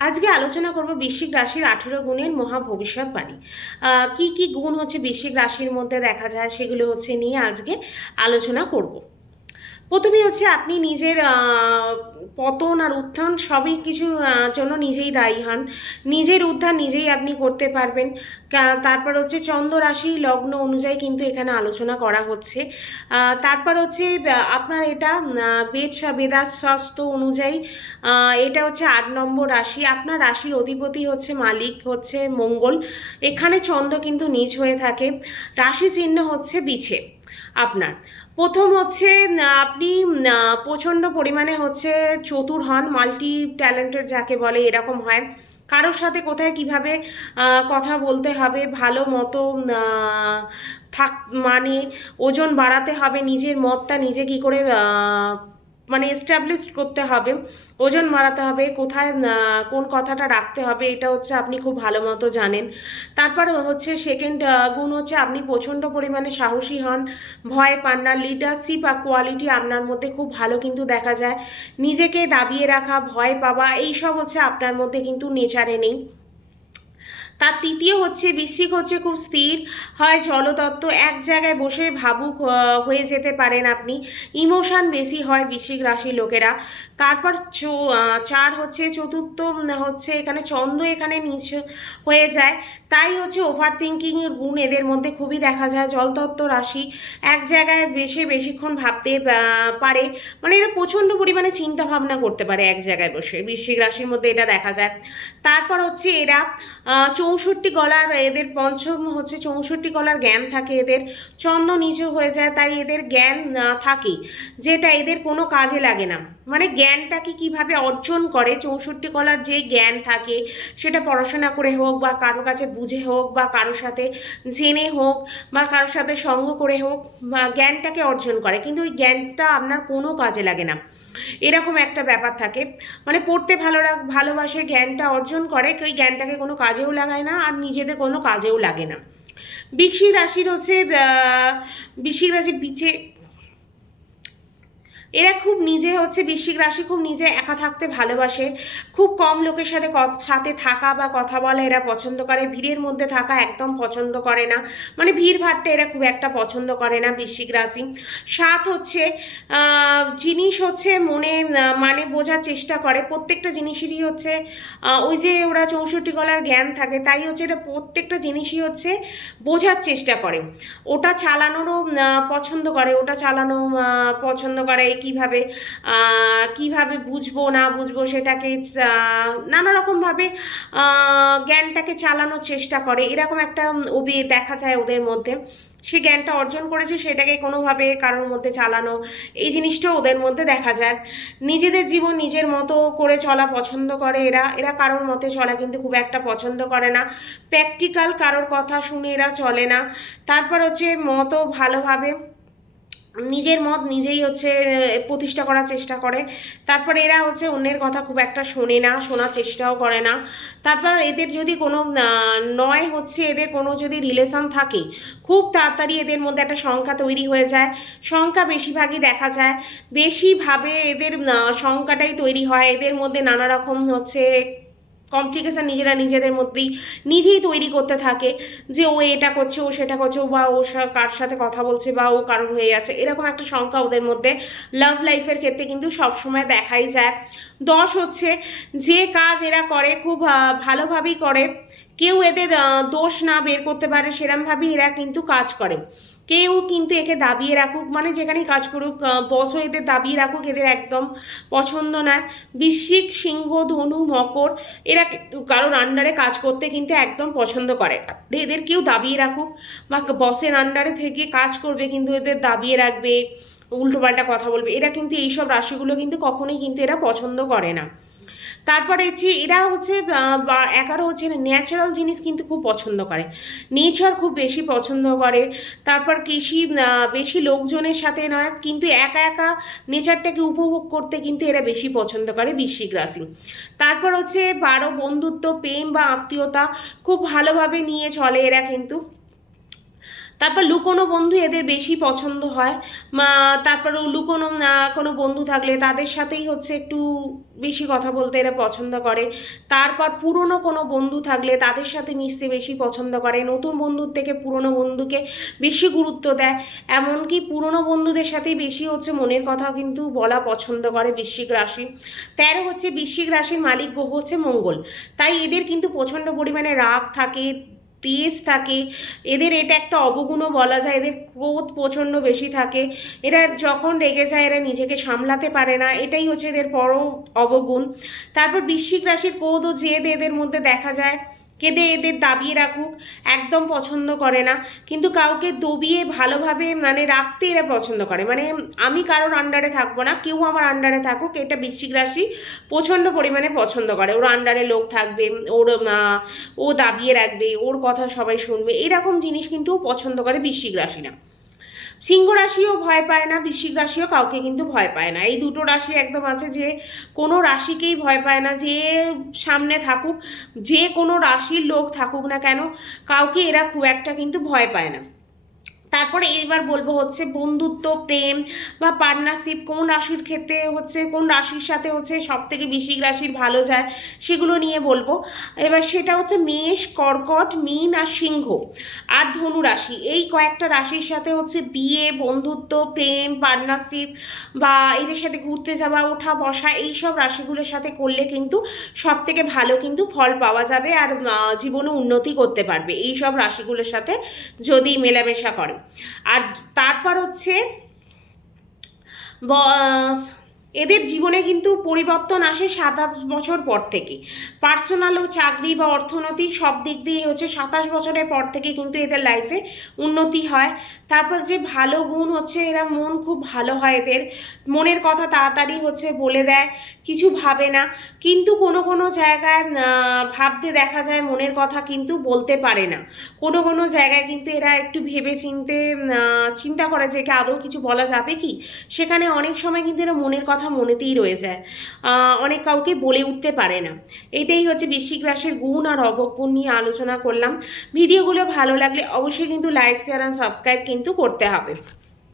আজকে আলোচনা করব বৃশ্চিক রাশির আঠেরো গুণের মহা ভবিষ্যৎবাণী কি কি গুণ হচ্ছে বৃশ্চিক রাশির মধ্যে দেখা যায় সেগুলো হচ্ছে নিয়ে আজকে আলোচনা করব। প্রথমে হচ্ছে আপনি নিজের পতন আর উত্থান সবই কিছুর জন্য নিজেই দায়ী হন। নিজের উত্থান নিজেই আপনি করতে পারবেন। তারপর হচ্ছে চন্দ্র রাশি লগ্ন অনুযায়ী কিন্তু এখানে আলোচনা করা হচ্ছে। তারপর হচ্ছে আপনার এটা বেদ বেদাত শাস্ত্র অনুযায়ী এটা হচ্ছে আট নম্বর রাশি। আপনার রাশির অধিপতি হচ্ছে মালিক হচ্ছে মঙ্গল। এখানে চন্দ্র কিন্তু নিচ হয়ে থাকে। রাশি চিহ্ন হচ্ছে বিছে আপনার। প্রথম হচ্ছে, আপনি প্রচণ্ড পরিমাণে হচ্ছে চতুর হন মাল্টি ট্যালেন্টেড যাকে বলে, এরকম হয়। কারোর সাথে কোথায় কীভাবে কথা বলতে হবে, ভালো মতো থাক মানে ওজন বাড়াতে হবে, নিজের মতটা নিজে কি করে মানে এস্টাবলিশ করতে হবে, ওজন বাড়াতে হবে, কোথায় কোন কথাটা রাখতে হবে, এটা হচ্ছে আপনি খুব ভালো মতো জানেন। তারপর হচ্ছে সেকেন্ড গুণ হচ্ছে আপনি প্রচণ্ড পরিমাণে সাহসী হন, ভয় পান না লিডারশিপ আর কোয়ালিটি আপনার মধ্যে খুব ভালো কিন্তু দেখা যায়। নিজেকে দাবিয়ে রাখা, ভয় পাওয়া, এইসব হচ্ছে আপনার মধ্যে কিন্তু নেচারে নেই। তার তৃতীয় হচ্ছে বৃশ্চিক হচ্ছে খুব স্থির। হয় জলতত্ত্ব এক জায়গায় বসে ভাবুক হয়ে যেতে পারেন আপনি। ইমোশান বেশি হয় বৃশ্চিক রাশির লোকেরা। তারপর চার হচ্ছে, চতুর্থ হচ্ছে এখানে চন্দ্র এখানে নিচ হয়ে যায়। তাই হচ্ছে ওভার থিঙ্কিংয়ের গুণ এদের মধ্যে খুবই দেখা যায়। জলতত্ত্ব রাশি এক জায়গায় বেশি, বেশিক্ষণ ভাবতে পারে। মানে এরা প্রচণ্ড পরিমাণে চিন্তা ভাবনা করতে পারে এক জায়গায় বসে। বৃশ্চিক রাশির মধ্যে এটা দেখা যায়। তারপর হচ্ছে এরা চৌষট্টি গলার এদের পঞ্চম হচ্ছে চৌষট্টি গলার জ্ঞান থাকে এদের, চন্দ্র নিচু হয়ে যায়, তাই এদের জ্ঞান থাকে, যেটা এদের কোনো কাজে লাগে না। মানে জ্ঞানটাকে কীভাবে অর্জন করে, চৌষট্টি কলার যে জ্ঞান থাকে, সেটা পড়াশোনা করে হোক বা কারোর কাছে বুঝে হোক বা কারোর সাথে জেনে হোক বা কারোর সাথে সঙ্গ করে হোক জ্ঞানটাকে অর্জন করে। কিন্তু ওই জ্ঞানটা আপনার কোনো কাজে লাগে না। এরকম একটা ব্যাপার থাকে। মানে পড়তে ভালো রাখ ভালোবাসে জ্ঞানটা অর্জন করে ওই জ্ঞানটাকে কোনো কাজেও লাগায় না আর নিজেদের কোনো কাজেও লাগে না। বিশি রাশির হচ্ছে আহ, রাশি রাশির পিছে এরা খুব নিজে হচ্ছে, বৃশ্চিক রাশি খুব নিজে একা থাকতে ভালোবাসে। খুব কম লোকের সাথে সাথে থাকা বা কথা বলা এরা পছন্দ করে। ভিড়ের মধ্যে থাকা একদম পছন্দ করে না। মানে ভিড় ভাট্টা এরা খুব একটা পছন্দ করে না বৃশ্চিক রাশি। সাত হচ্ছে জিনিস হচ্ছে মনে মানে বোঝার চেষ্টা করে। প্রত্যেকটা জিনিসেরই হচ্ছে ওই যে ওরা চৌষট্টি গলার জ্ঞান থাকে, তাই হচ্ছে এটা প্রত্যেকটা জিনিসই হচ্ছে বোঝার চেষ্টা করে। ওটা চালানোরও পছন্দ করে, ওটা চালানো পছন্দ করে কীভাবে কীভাবে বুঝব, না বুঝব সেটাকে নানা রকমভাবে জ্ঞানটাকে চালানোর চেষ্টা করে। এরকম একটা ওবে দেখা যায় ওদের মধ্যে। সে জ্ঞানটা অর্জন করেছে, সেটাকে কোনোভাবে কারোর মধ্যে চালানো, এই জিনিসটাও ওদের মধ্যে দেখা যায়। নিজেদের জীবন নিজের মতো করে চলা পছন্দ করে এরা। এরা কারোর মতে চলা, কিন্তু খুব একটা পছন্দ করে না। প্র্যাকটিক্যাল কারোর কথা শুনে এরা চলে না। তারপর হচ্ছে মতো ভালোভাবে নিজের মত নিজেই হচ্ছে প্রতিষ্ঠা করার চেষ্টা করে। তারপর এরা হচ্ছে অন্যের কথা খুব একটা শোনে না, শোনার চেষ্টাও করে না। তারপর এদের যদি কোনো নয় হচ্ছে এদের কোনো যদি রিলেশন থাকে, খুব তাড়াতাড়ি এদের মধ্যে একটা সংখ্যা তৈরি হয়ে যায়। সংখ্যা বেশিরভাগই দেখা যায়। বেশিভাবে এদের সংখ্যাটাই তৈরি হয়। এদের মধ্যে নানা রকম হচ্ছে কমপ্লিকেশন নিজেরা নিজেদের মধ্যেই নিজেই তৈরি করতে থাকে যে ও এটা করছে, ও সেটা করছে ও বা ও কার সাথে কথা বলছে, বা ও কারোর হয়ে যাচ্ছে এরকম একটা সংখ্যা ওদের মধ্যে লাভ লাইফের ক্ষেত্রে কিন্তু সবসময় দেখাই যায়। দশ হচ্ছে যে কাজ এরা করে খুব ভালোভাবেই করে, কেউ এদের দোষ না বের করতে পারে সেরমভাবেই এরা কিন্তু কাজ করে। কেউ কিন্তু একে দাবিয়ে রাখুক মানে যেখানেই কাজ করুক বসও এদের দাবিয়ে রাখুক, এদের একদম পছন্দ নয় বৃশ্চিক সিংহ, ধনু, মকর, এরা কারোর আন্ডারে কাজ করতে কিন্তু একদম পছন্দ করে না। এদের কেউ দাবিয়ে রাখুক, বা বসের আন্ডারে থেকে কাজ করবে কিন্তু এদের দাবিয়ে রাখবে, উল্টোপাল্টা কথা বলবে, এরা কিন্তু এইসব রাশিগুলো কিন্তু কখনোই কিন্তু এরা পছন্দ করে না তারপরে হচ্ছে এরা হচ্ছে এগারো হচ্ছে ন্যাচারাল জিনিস কিন্তু খুব পছন্দ করে। নেচার খুব বেশি পছন্দ করে। তারপর কৃষি বেশি লোকজনের সাথে নয়, কিন্তু একা একা নেচারটাকে উপভোগ করতে কিন্তু এরা বেশি পছন্দ করে বৃশ্চিক রাশি। তারপর হচ্ছে বারো বন্ধুত্ব, প্রেম বা আত্মীয়তা খুব ভালোভাবে নিয়ে চলে এরা কিন্তু। তারপর লুকোনো বন্ধু এদের বেশি পছন্দ হয়। তারপর লুকোনো কোনো বন্ধু থাকলে তাদের সাথেই হচ্ছে একটু বেশি কথা বলতে এরা পছন্দ করে। তারপর পুরনো কোনো বন্ধু থাকলে তাদের সাথে মিশতে বেশি পছন্দ করে। নতুন বন্ধুর থেকে পুরনো বন্ধুকে বেশি গুরুত্ব দেয়। এমনকি পুরনো বন্ধুদের সাথেই বেশি হচ্ছে মনের কথা কিন্তু বলা পছন্দ করে বৃশ্চিক রাশি। তেরো হচ্ছে বৃশ্চিক রাশির মালিক গ্রহ হচ্ছে মঙ্গল। তাই এদের কিন্তু প্রচণ্ড পরিমাণে রাগ থাকে তেজ থাকে, এদের এটা একটা অবগুণও বলা যায়, এদের ক্রোধ প্রচণ্ড বেশি থাকে, এরা যখন রেগে যায় এরা নিজেকে সামলাতে পারে না, এটাই হচ্ছে এদের বড় অবগুণ। তারপর বৃশ্চিক রাশির ক্রোধ ও জেদ এদের মধ্যে দেখা যায়। কেঁদে এদের দাবিয়ে রাখুক, একদম পছন্দ করে না। কিন্তু কাউকে দবিয়ে ভালোভাবে মানে রাখতে এরা পছন্দ করে। মানে আমি কারোর আন্ডারে থাকব না, কেউ আমার আন্ডারে থাকুক, এটা বৃশ্চিক রাশি প্রচণ্ড পরিমাণে পছন্দ করে। ওর আন্ডারে লোক থাকবে, ওর ও দাবিয়ে রাখবে, ওর কথা সবাই শুনবে, এরকম জিনিস কিন্তু পছন্দ করে বৃশ্চিক রাশি না সিংহ রাশিও ভয় পায় না, বৃশ্চিক রাশিও কাউকে কিন্তু ভয় পায় না। এই দুটো রাশি একদম আছে যে কোনো রাশিকেই ভয় পায় না, যে সামনে থাকুক, যে কোনো রাশির লোক থাকুক না কেন, কাউকে এরা খুব একটা কিন্তু ভয় পায় না। তারপরে এইবার বলব হচ্ছে বন্ধুত্ব, প্রেম বা পার্টনারশিপ কোন রাশির ক্ষেত্রে হচ্ছে, কোন রাশির সাথে হচ্ছে সব থেকে বৃশ্চিক রাশির ভালো যায় সেগুলো নিয়ে বলব। এবার সেটা হচ্ছে মেষ, কর্কট, মীন আর সিংহ আর ধনু রাশি। এই কয়েকটা রাশির সাথে হচ্ছে বিয়ে, বন্ধুত্ব, প্রেম পার্টনারশিপ বা এদের সাথে ঘুরতে যাওয়া, ওঠা, বসা এই সব রাশিগুলোর সাথে করলে কিন্তু সব থেকে ভালো কিন্তু ফল পাওয়া যাবে আর জীবনে উন্নতি করতে পারবে। এই সব রাশিগুলোর সাথে যদি মেলামেশা করে। আর তারপর হচ্ছে এদের জীবনে কিন্তু পরিবর্তন আসে সাতাশ বছর পর থেকে। পার্সোনাল ও চাকরি বা অর্থনৈতিক সব দিক দিয়ে হচ্ছে সাতাশ বছরের পর থেকে কিন্তু এদের লাইফে উন্নতি হয়। তারপর যে ভালো গুণ হচ্ছে, এরা মন খুব ভালো হয় এদের। মনের কথা তাড়াতাড়ি হচ্ছে বলে দেয়, কিছু ভাবে না। কিন্তু কোনো কোনো জায়গায় ভাবতে দেখা যায় মনের কথা কিন্তু বলতে পারে না। কোনো কোনো জায়গায় কিন্তু এরা একটু ভেবে চিনতে চিন্তা করে যে কি আদৌ কিছু বলা যাবে কি? সেখানে অনেক সময় কিন্তু এরা মনের কথা মনেতেই রয়ে যায়। অনেক কাউকে বলে উঠতে পারে না। এটাই হচ্ছে বৃশ্চিক রাশির গুণ আর অবগুণ নিয়ে আলোচনা করলাম। ভিডিওগুলো ভালো লাগলে অবশ্যই কিন্তু লাইক শেয়ার অ্যান্ড সাবস্ক্রাইব কিন্তু করতে হবে।